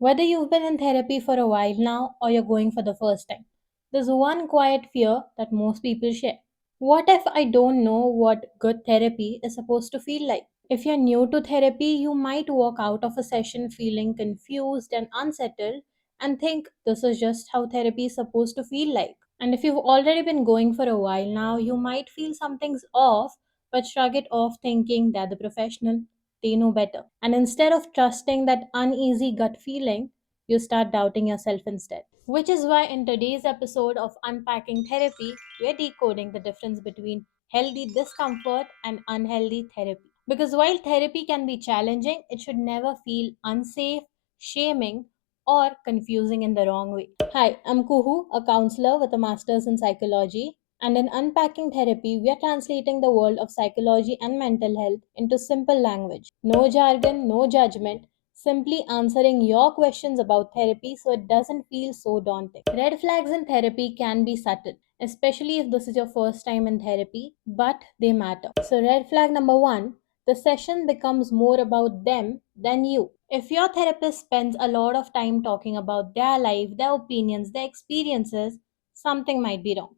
Whether you've been in therapy for a while now or you're going for the first time, there's one quiet fear that most people share. What if I don't know what good therapy is supposed to feel like? If you're new to therapy, you might walk out of a session feeling confused and unsettled and think this is just how therapy is supposed to feel like. And if you've already been going for a while now, you might feel something's off but shrug it off thinking that the professional, they know better. And instead of trusting that uneasy gut feeling, you start doubting yourself instead. Which is why in today's episode of Unpacking Therapy, we're decoding the difference between healthy discomfort and unhealthy therapy. Because while therapy can be challenging, it should never feel unsafe, shaming, or confusing in the wrong way. Hi, I'm Kuhu, a counselor with a master's in psychology. And in Unpacking Therapy, we are translating the world of psychology and mental health into simple language. No jargon, no judgment, simply answering your questions about therapy so it doesn't feel so daunting. Red flags in therapy can be subtle, especially if this is your first time in therapy, but they matter. So, red flag number one, the session becomes more about them than you. If your therapist spends a lot of time talking about their life, their opinions, their experiences, something might be wrong.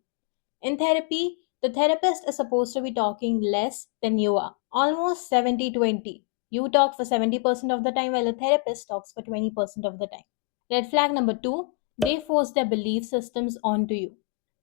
In therapy, the therapist is supposed to be talking less than you are, almost 70-20. You talk for 70% of the time while the therapist talks for 20% of the time. Red flag number two, they force their belief systems onto you.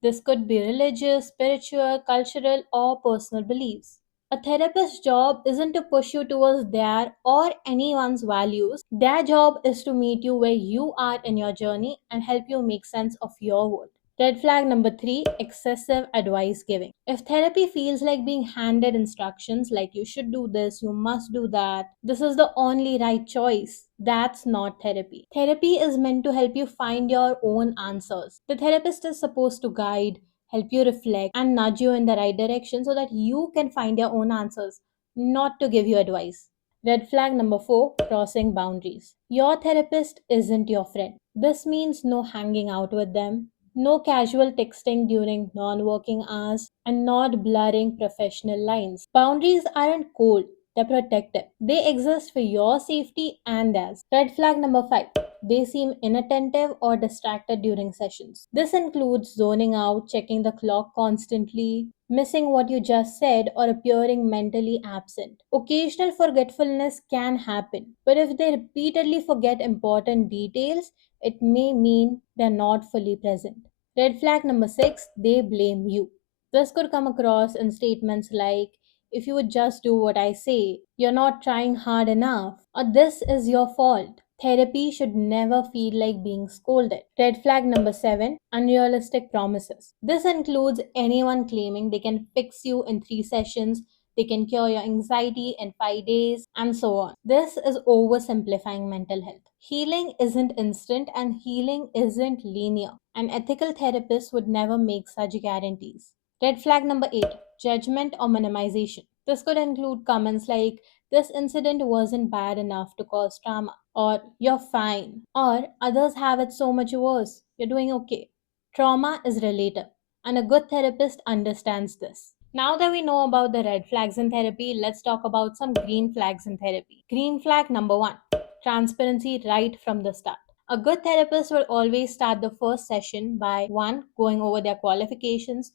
This could be religious, spiritual, cultural, or personal beliefs. A therapist's job isn't to push you towards their or anyone's values. Their job is to meet you where you are in your journey and help you make sense of your world. Red flag number three, excessive advice giving. If therapy feels like being handed instructions like you should do this, you must do that, this is the only right choice, that's not therapy. Therapy is meant to help you find your own answers. The therapist is supposed to guide, help you reflect, and nudge you in the right direction so that you can find your own answers, not to give you advice. Red flag number four, crossing boundaries. Your therapist isn't your friend. This means no hanging out with them, no casual texting during non working hours, and not blurring professional lines. Boundaries aren't cold, they're protective. They exist for your safety and theirs. Red flag number five, they seem inattentive or distracted during sessions. This includes zoning out, checking the clock constantly, missing what you just said, or appearing mentally absent. Occasional forgetfulness can happen, but if they repeatedly forget important details, it may mean they're not fully present. Red flag number six, they blame you. This could come across in statements like, if you would just do what I say, you're not trying hard enough, or this is your fault. Therapy should never feel like being scolded. Red flag number seven, unrealistic promises. This includes anyone claiming they can fix you in 3 sessions, they can cure your anxiety in 5 days, and so on. This is oversimplifying mental health. Healing isn't instant and healing isn't linear. An ethical therapist would never make such guarantees. Red flag number eight, judgment or minimization. This could include comments like, this incident wasn't bad enough to cause trauma, or you're fine, or others have it so much worse, you're doing okay. Trauma is relative, and a good therapist understands this. Now that we know about the red flags in therapy, let's talk about some green flags in therapy. Green flag number one, transparency right from the start. A good therapist will always start the first session by one, going over their qualifications,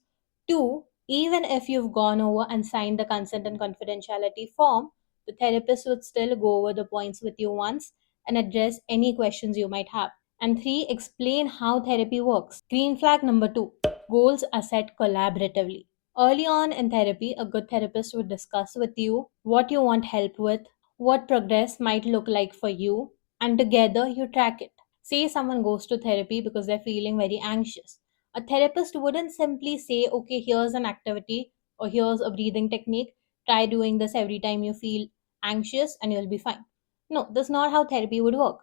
two, even if you've gone over and signed the consent and confidentiality form, the therapist would still go over the points with you once and address any questions you might have. And three, explain how therapy works. Green flag number two, goals are set collaboratively. Early on in therapy, a good therapist would discuss with you what you want help with, what progress might look like for you, and together you track it. Say someone goes to therapy because they're feeling very anxious. A therapist wouldn't simply say, okay, here's an activity or here's a breathing technique. Try doing this every time you feel anxious and you'll be fine. No, that's not how therapy would work.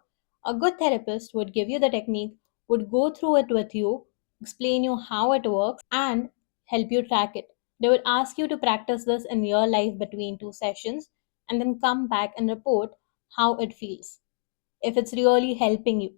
A good therapist would give you the technique, would go through it with you, explain you how it works, and help you track it. They would ask you to practice this in your life between 2 sessions and then come back and report how it feels, if it's really helping you.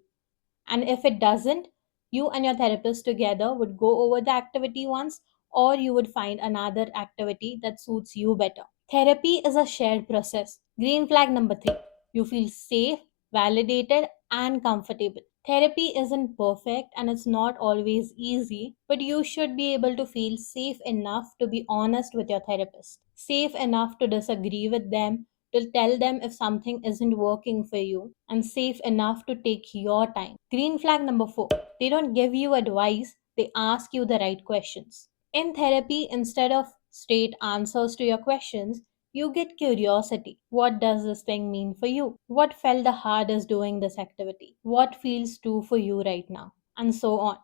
And if it doesn't, you and your therapist together would go over the activity once, or you would find another activity that suits you better. Therapy is a shared process. Green flag number three, you feel safe, validated, and comfortable. Therapy isn't perfect and it's not always easy, but you should be able to feel safe enough to be honest with your therapist, safe enough to disagree with them, to tell them if something isn't working for you, and safe enough to take your time. Green flag number 4, they don't give you advice, they ask you the right questions. In therapy, instead of straight answers to your questions, you get curiosity. What does this thing mean for you? What felt the hardest doing this activity? What feels true for you right now? And so on.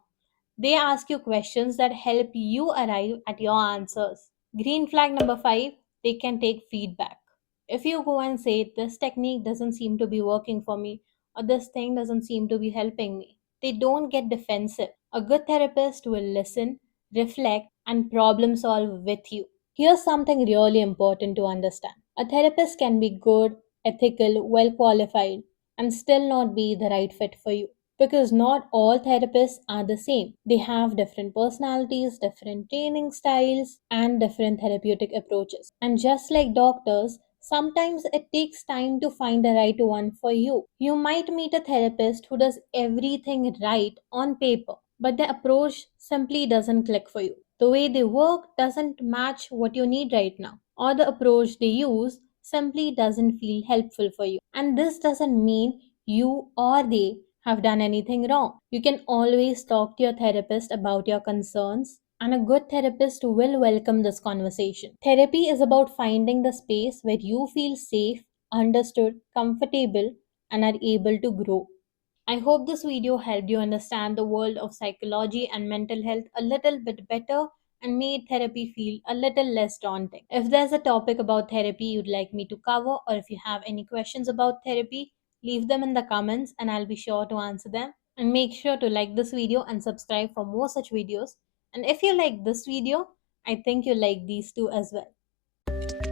They ask you questions that help you arrive at your answers. Green flag number 5, they can take feedback. If you go and say, this technique doesn't seem to be working for me, or this thing doesn't seem to be helping me, they don't get defensive. A good therapist will listen, reflect, and problem solve with you. Here's something really important to understand: a therapist can be good, ethical, well qualified, and still not be the right fit for you. Because not all therapists are the same. They have different personalities, different training styles, and different therapeutic approaches. And just like doctors, sometimes it takes time to find the right one for you. You might meet a therapist who does everything right on paper, but the approach simply doesn't click for you. The way they work doesn't match what you need right now, or the approach they use simply doesn't feel helpful for you. And this doesn't mean you or they have done anything wrong. You can always talk to your therapist about your concerns, and a good therapist will welcome this conversation. Therapy is about finding the space where you feel safe, understood, comfortable, and are able to grow. I hope this video helped you understand the world of psychology and mental health a little bit better and made therapy feel a little less daunting. If there's a topic about therapy you'd like me to cover, or if you have any questions about therapy, leave them in the comments and I'll be sure to answer them. And make sure to like this video and subscribe for more such videos. And if you like this video, I think you'll like these two as well.